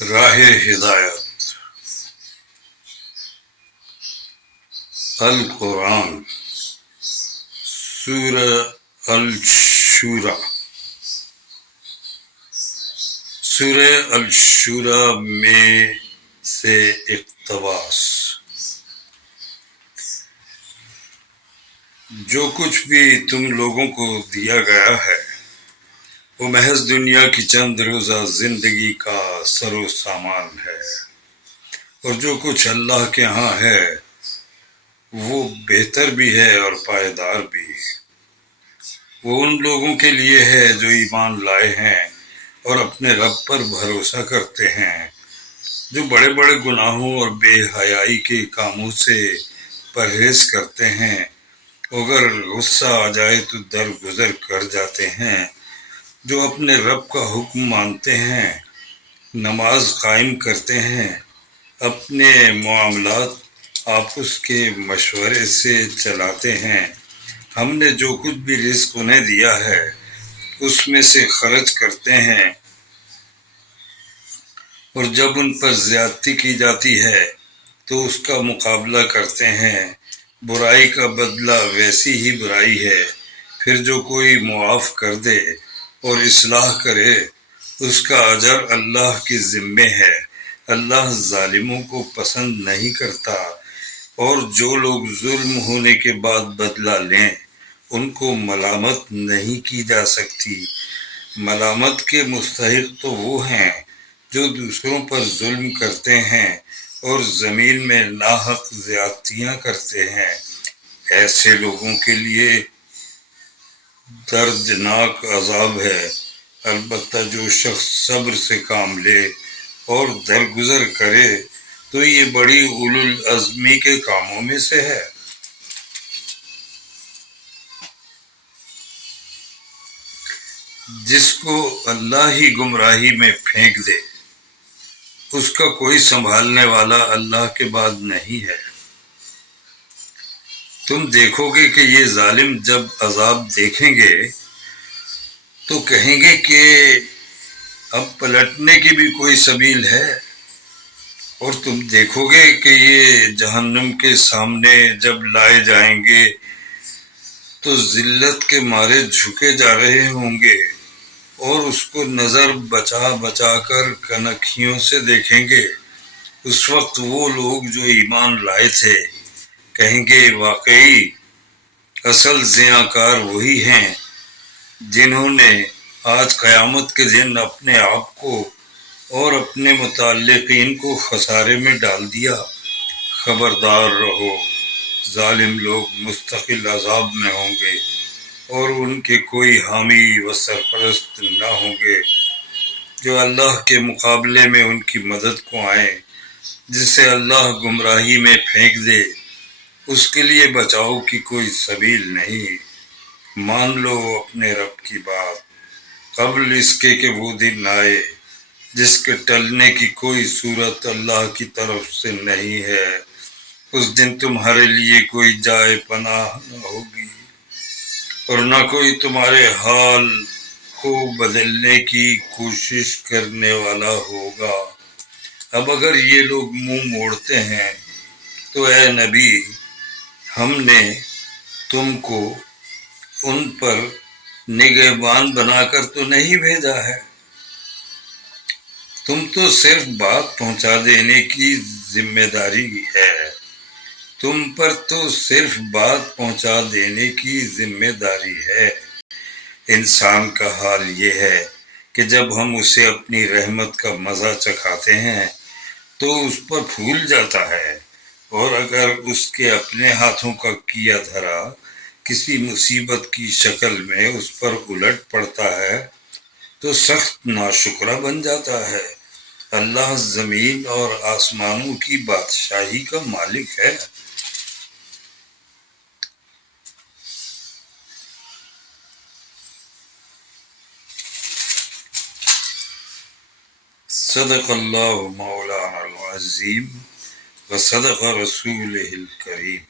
راہ ہدایت القرآن سورہ الشورى سورہ الشورى میں سے اقتباس۔ جو کچھ بھی تم لوگوں کو دیا گیا ہے وہ محض دنیا کی چند روزہ زندگی کا سر و سامان ہے، اور جو کچھ اللہ کے ہاں ہے وہ بہتر بھی ہے اور پائیدار بھی۔ وہ ان لوگوں کے لیے ہے جو ایمان لائے ہیں اور اپنے رب پر بھروسہ کرتے ہیں، جو بڑے بڑے گناہوں اور بے حیائی کے کاموں سے پرہیز کرتے ہیں، اگر غصہ آ جائے تو درگزر کر جاتے ہیں، جو اپنے رب کا حکم مانتے ہیں، نماز قائم کرتے ہیں، اپنے معاملات آپس کے مشورے سے چلاتے ہیں۔ ہم نے جو کچھ بھی رزق انہیں دیا ہے اس میں سے خرچ کرتے ہیں، اور جب ان پر زیادتی کی جاتی ہے تو اس کا مقابلہ کرتے ہیں۔ برائی کا بدلہ ویسی ہی برائی ہے، پھر جو کوئی معاف کر دے اور اصلاح کرے اس کا اجر اللہ کے ذمے ہے۔ اللہ ظالموں کو پسند نہیں کرتا، اور جو لوگ ظلم ہونے کے بعد بدلہ لیں ان کو ملامت نہیں کی جا سکتی۔ ملامت کے مستحق تو وہ ہیں جو دوسروں پر ظلم کرتے ہیں اور زمین میں ناحق زیادتیاں کرتے ہیں۔ ایسے لوگوں کے لیے دردناک عذاب ہے، البتہ جو شخص صبر سے کام لے اور درگزر کرے تو یہ بڑی اولو العزمی کے کاموں میں سے ہے۔ جس کو اللہ ہی گمراہی میں پھینک دے اس کا کوئی سنبھالنے والا اللہ کے بعد نہیں ہے۔ تم دیکھو گے کہ یہ ظالم جب عذاب دیکھیں گے تو کہیں گے کہ اب پلٹنے کی بھی کوئی سبیل ہے، اور تم دیکھو گے کہ یہ جہنم کے سامنے جب لائے جائیں گے تو ذلت کے مارے جھکے جا رہے ہوں گے، اور اس کو نظر بچا بچا کر کنکھیوں سے دیکھیں گے۔ اس وقت وہ لوگ جو ایمان لائے تھے کہیں گے واقعی اصل زیاں کار وہی ہیں جنہوں نے آج قیامت کے دن اپنے آپ کو اور اپنے متعلقین کو خسارے میں ڈال دیا۔ خبردار رہو، ظالم لوگ مستقل عذاب میں ہوں گے اور ان کے کوئی حامی و سرپرست نہ ہوں گے جو اللہ کے مقابلے میں ان کی مدد کو آئیں۔ جسے اللہ گمراہی میں پھینک دے اس کے لیے بچاؤ کی کوئی سبیل نہیں۔ مان لو اپنے رب کی بات قبل اس کے کہ وہ دن آئے جس کے ٹلنے کی کوئی صورت اللہ کی طرف سے نہیں ہے۔ اس دن تمہارے لیے کوئی جائے پناہ نہ ہوگی اور نہ کوئی تمہارے حال کو بدلنے کی کوشش کرنے والا ہوگا۔ اب اگر یہ لوگ منہ موڑتے ہیں تو اے نبی ہم نے تم کو ان پر نگہبان بنا کر تو نہیں بھیجا ہے، تم تو صرف بات پہنچا دینے کی ذمہ داری ہے، تم پر تو صرف بات پہنچا دینے کی ذمہ داری ہے۔ انسان کا حال یہ ہے کہ جب ہم اسے اپنی رحمت کا مزہ چکھاتے ہیں تو اس پر پھول جاتا ہے، اور اگر اس کے اپنے ہاتھوں کا کیا دھرا کسی مصیبت کی شکل میں اس پر الٹ پڑتا ہے تو سخت ناشکرا بن جاتا ہے۔ اللہ زمین اور آسمانوں کی بادشاہی کا مالک ہے۔ صدق اللہ مولانا العظیم و صدق رسولہ الکریم۔